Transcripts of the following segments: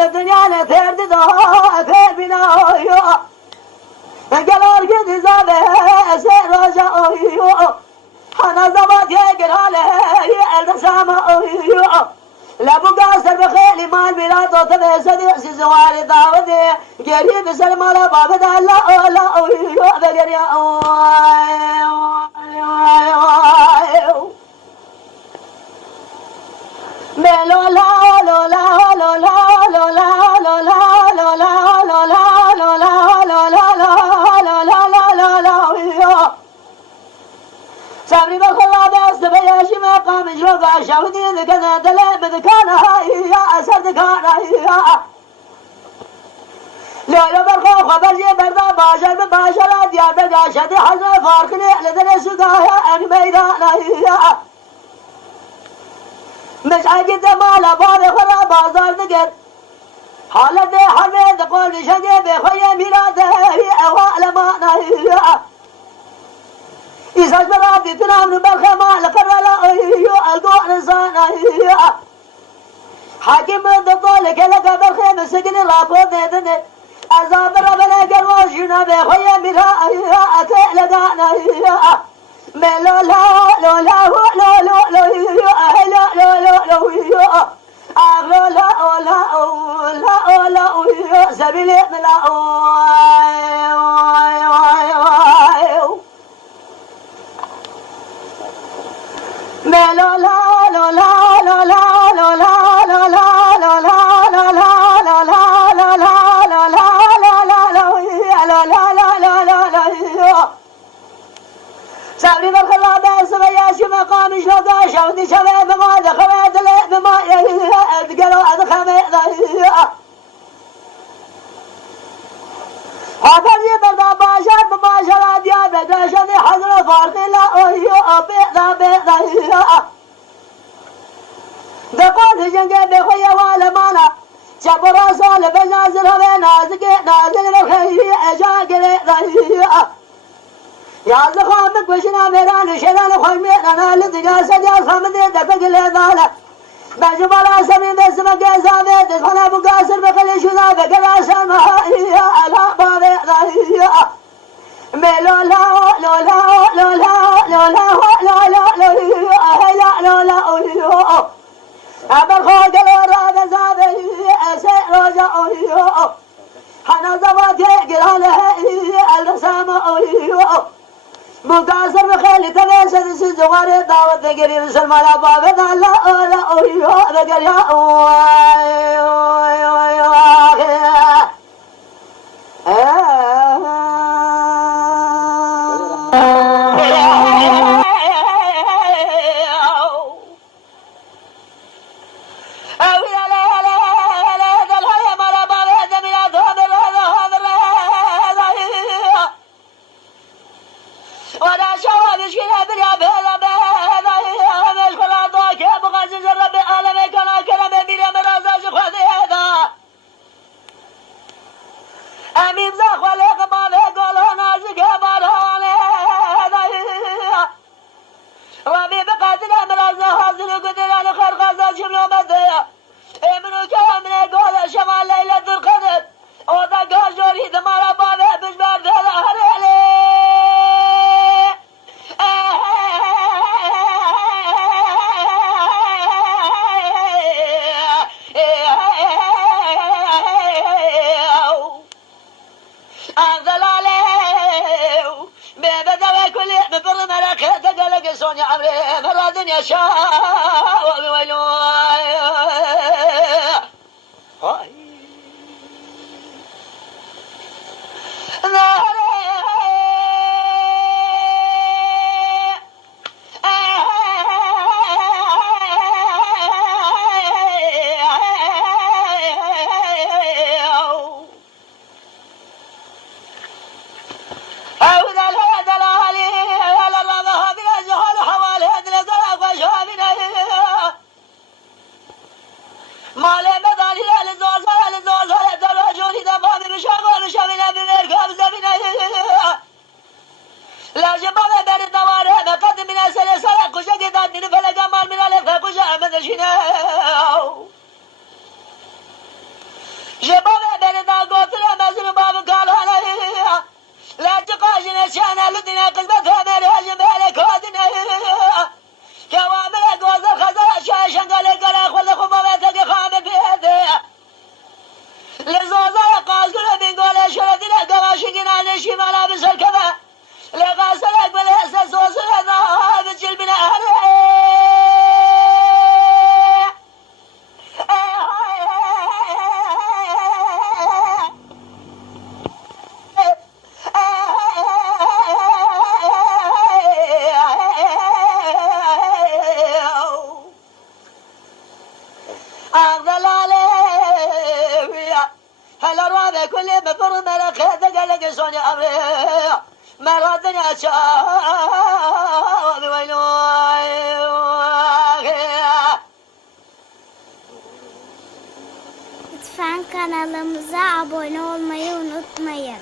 الدنيا نتردد في بنايا قلار قد زابه سير رجايا حنا زبط يقراله الرسامة لابو قاسر بخيلي مال بلاد وطبع صديق سوالي داودي قريب سلم على باب دا لا لا بقر يا ميلو لا لو لا لو لا لو لا لو لا لو لا لو لا لو لا لو لا لو لا لو لا صبري بخلا دست بياشي مقام جوقا شودي ذكنا دلي بذكانا يا أسر ذكانا يا لولو برخو خبر جي بردا باشر بباشر ديار بقا شدي حزن فارقني لدن سقايا ان ميدانا يا مش عقد مالا بار خرا بازار دقر حالة حرمي دقول شدي بخويا ميراده اوال مانا يا إذا جربت تنام بالخمال قرر القوع رزانا حاكم الدطول كلك بالخيم سجن الرابط ندني أزاب ربنا قروشنا بخويا مراء أتلقانا ملو لا لو لا لو لو لو لا لو لو لو أغلو لا لا لا سبيلي ملا ملو لا لو لا لو لا لو لا لو لا لو لا لو لا لو لا لو لا لو لا صبري بالخلا بس بياشي مقام شوقا شودي شباب ما دخلت لي بما يدقلوا أدخمي حفظي بردا باشر بباشر ديار بقاشني حضر فارقي لا أوهيو بيضا بيضا دقون جنگي بخويا والمانا شبرا صال بجازر هوي نازقي نازل بخيري اجاقري ضيئة يا زخامك وشنا ميران وشنا خمينا لدقا سديا خمدي دفق لذالة بجبلا سمي بسمك زامي دخل ابو قاسر بخلي شنا بقلا سمائي على بابي ضيئة ميلو لا لو لا لو لا لو لا لو لا لو لا أبر خود الوراد زابي أسير رجاء حنا زبط يقراله الرسامة مقاصر بخيل تبيسد سزواري دعوت قريب سلم على باب لا لا بقر Cemalü dine kızmet ömer hacım böyle kadine. Kevamile gözler kazara şaşan gale gale kullu kumavete ki kâme piyede. Lezozaya kazgıra bin gole şeredine gavaşıkin anne şimala bir sölkeme. Legaselek bile ses olsun edna bir cilbine كل مفر ملك هذا قال لك صوني أبري مرادنا شاب Lütfen kanalımıza abone olmayı unutmayın.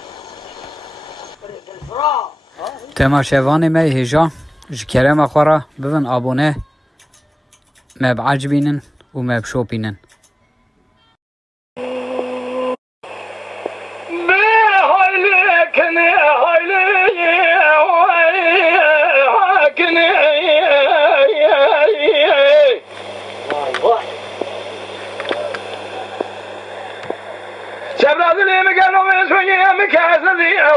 تماشاواني مي هجا جكرم أخورا ببن أبونه ما بعجبينن وما بشوبينن Şebrazı lemi gel o mesut yemi kâzı diye